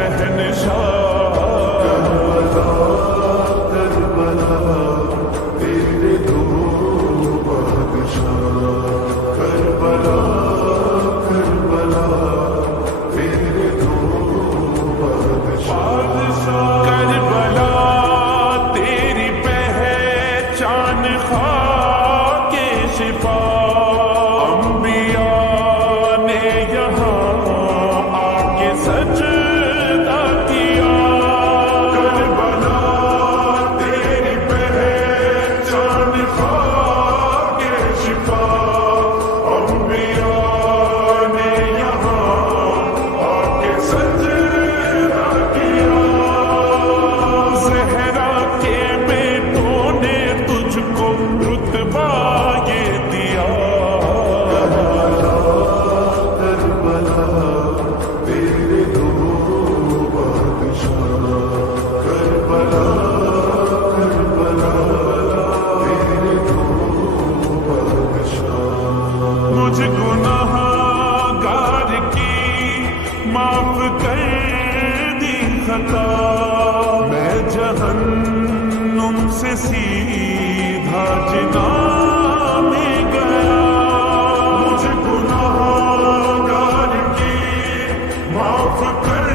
شہنشاہ کربلا تیرے دو بادشاہ کربلا کربلا تیرے دو بادشاہ کربلا تیری پہچان خاک شفا انبیاء نے یہاں آ کے سجدہ کیا کربلا تیری پہچان خاک شفا انبیاء نے یہاں آ کے سجدہ کیا زہرا کے بیٹوں نے تجھ کو رتبہ یہ دیا کربلا تیرے دو بادشاہ کربلا کربلا تیرے دو بادشاہ مجھ گناہ گار کی معاف کر دی خطا میں جہنم سے سیدھا جنان میں گیا مجھ گناہ گار کی معاف کر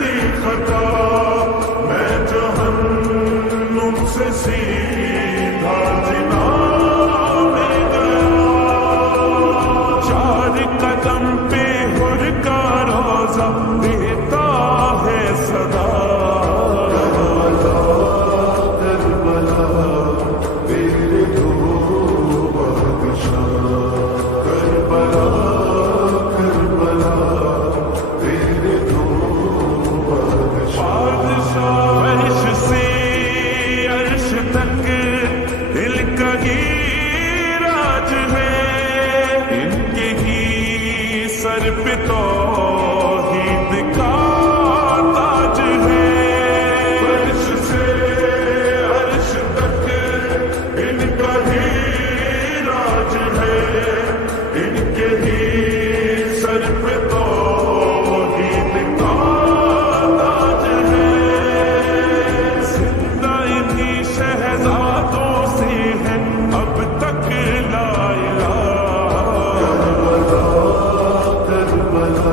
دی خطا میں جہنم سے سیدھا جنان میں گیا چار قدم پہ حر کا روزہ دیتا ہے صدا کربلا تیرے دو بادشاہ کربلا کربلا تیرے دو بادشاہ عرش سے عرش تک دل کا ہی راج ہے ان کے ہی سر پہ توحید کا تاج ہے عرش سے عرش تک ان کا ہی راج ہے ان کے ہی سر پہ توحید کا تاج ہے زندہ انہی شہزادوں سے ہے اب تک لا الہ کربلا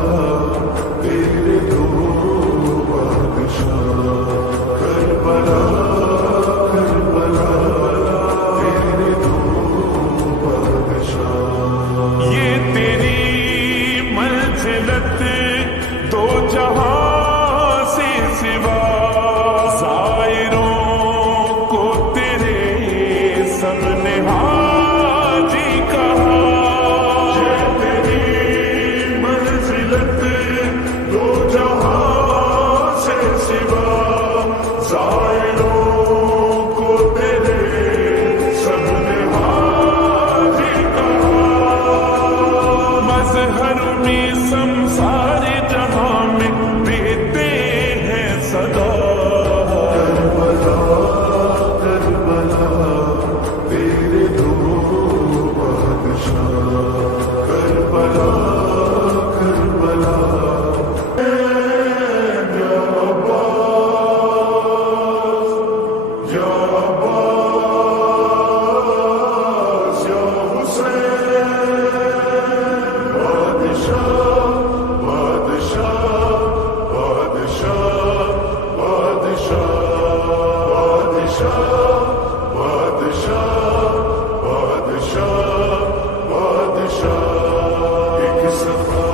تیرے دو بادشاہ کربلا کربلا تیرے دو بادشاہ یہ تیری منزلت دو جہاں سے سوا زائروں کو تیرے سب نے حاجی کہا یہ تیری منزلت دو جہاں سے سوا زائروں کو تیرے سب نے حاجی کہا مظہر میں سمسار جہاں میں دیتے ہیں صدا کربلا کربلا تیرے دو بادشاہ کربلا کربلا یا عباس یا عباس یا حسین بادشاہ بادشاہ بادشاہ بادشاہ بادشاہ بادشاہ بادشاہ ایک صفا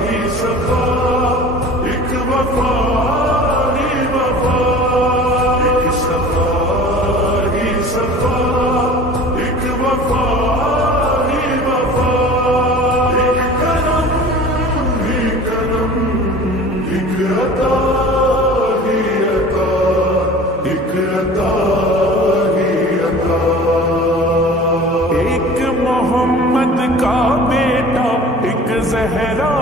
ہی صفا ایک وفا ہی وفا ایک صفا ہی صفا ایک وفا ہی وفا ایک کرم ہی کرم ایک عطا ہی عطا ایک عطا ہی عطا ایک محمد کا بیٹا ایک زہرا